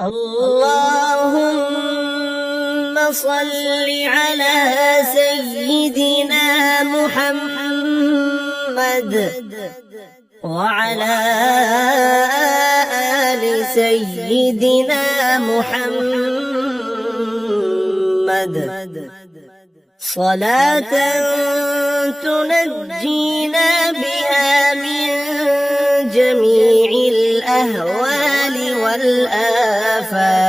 اللهم صل على سيدنا محمد وعلى آل سيدنا محمد صلاة تنجينا بها من جميع الأهوال والآفات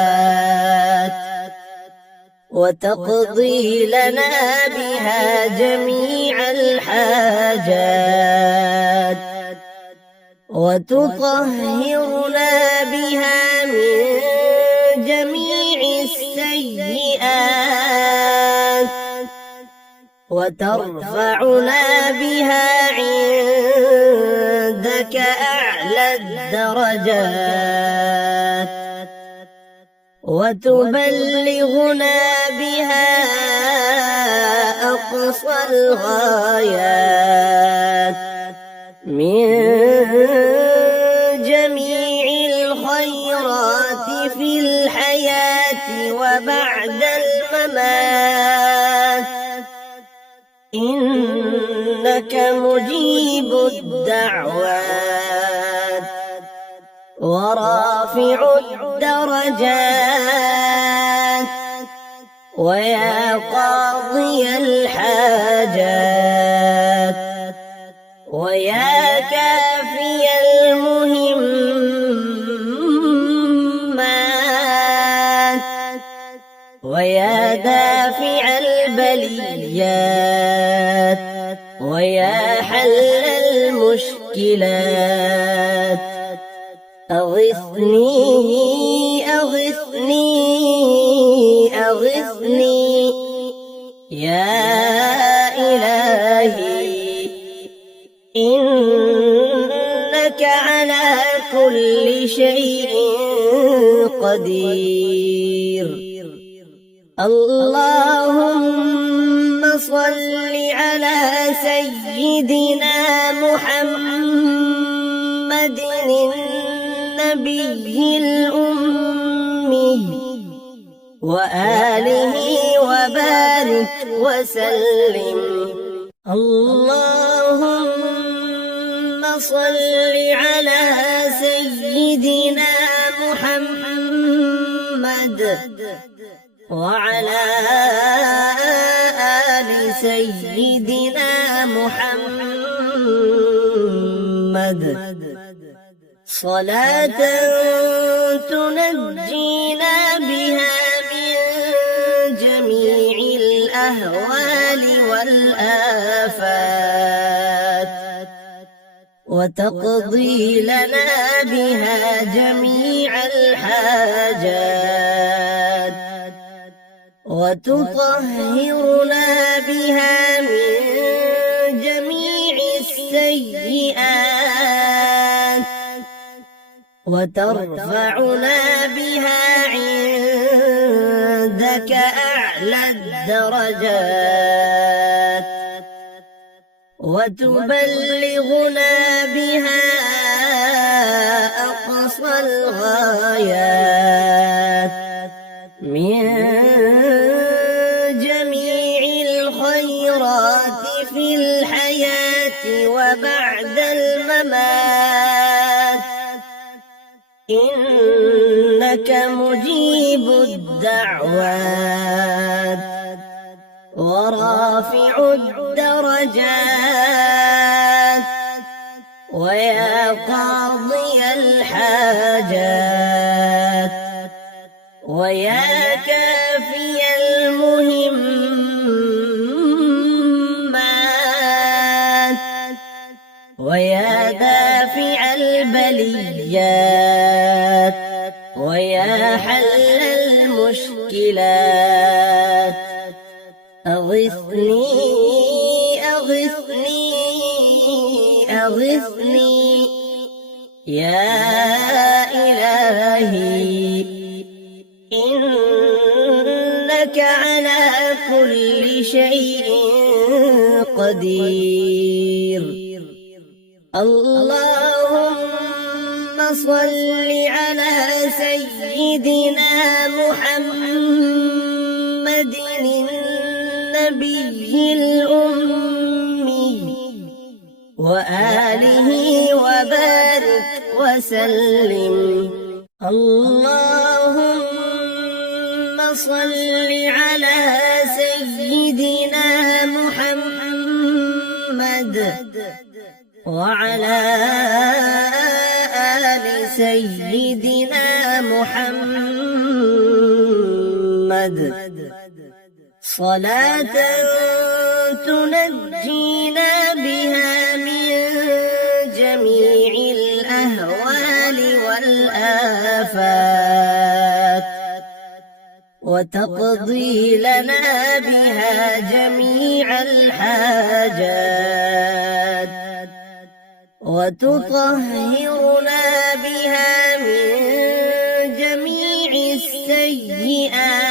وتقضي لنا بها جميع الحاجات وتطهرنا بها من جميع السيئات وترفعنا بها عندك أعلى الدرجات وتبلغنا بها أقصى الغايات من جميع الخيرات في الحياة وبعد الممات إنك مجيب الدعوات ورافع الدرجات ويا قاضي الحاجات ويا كافي المهمات ويا دافع البليات ويا حل المشكلات أغثني أغثني أغثني يا إلهي إنك على كل شيء قدير. اللهم صل على سيدنا محمد النبي الأمي وآله وبارك وسلم. اللهم صل على سيدنا محمد وعلى آل سيدنا محمد صلاة تنجينا بها من جميع الأهوال والآفات وتقضي لنا بها جميع الحاجات وتطهرنا بها من جميع السيئات وترفعنا بها عندك أعلى الدرجات وتبلغنا بها أقصى الغايات من جميع الخيرات في الحياة وبعد الممات إنك مجيب الدعوات ورافع الدرجات ويا قاضي الحاجات ويا كافي المهمات ويا دافع البليات ويا حل المشكلات أغثني أغثني أغثني يا إلهي إنك على كل شيء قدير. اللهم صل على سيدنا محمد النبي الأمي وآله وبارك وسلم. اللهم صل على سيدنا محمد وعلى آل سيدنا محمد صلاة تنجينا بها من جميع الأهوال والآفات وتقضي لنا بها جميع الحاجات وتطهرنا بها من جميع السيئات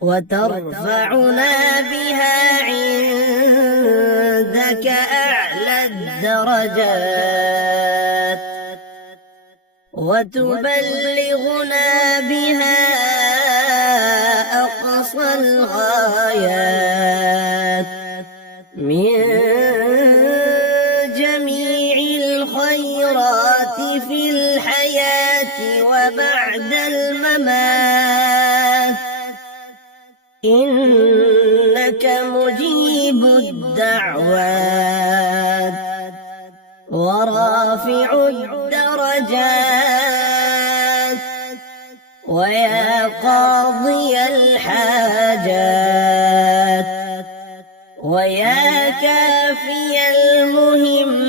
وترفعنا بها عندك أعلى الدرجات وتبلغنا بها أقصى الغايات من جميع الخيرات في الحياة وبعد الممات، إنك مجيب الدعوات ورافع الدرجات ويا قاضي الحاجات ويا كافي المهمات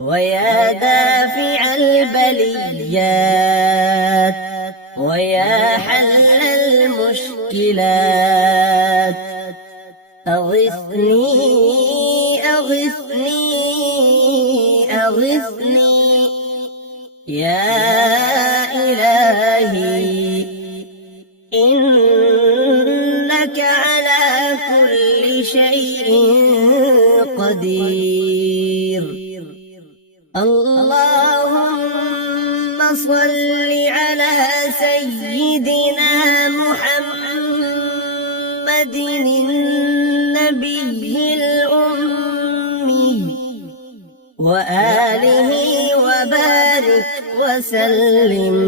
ويا دافع البليات ويا حل المشكلات، أغثني أغثني أغثني يا إلهي، إنك على كل شيء قدير. اللهم صل على سيدنا محمد النبي الأمي وآله وبارك وسلم.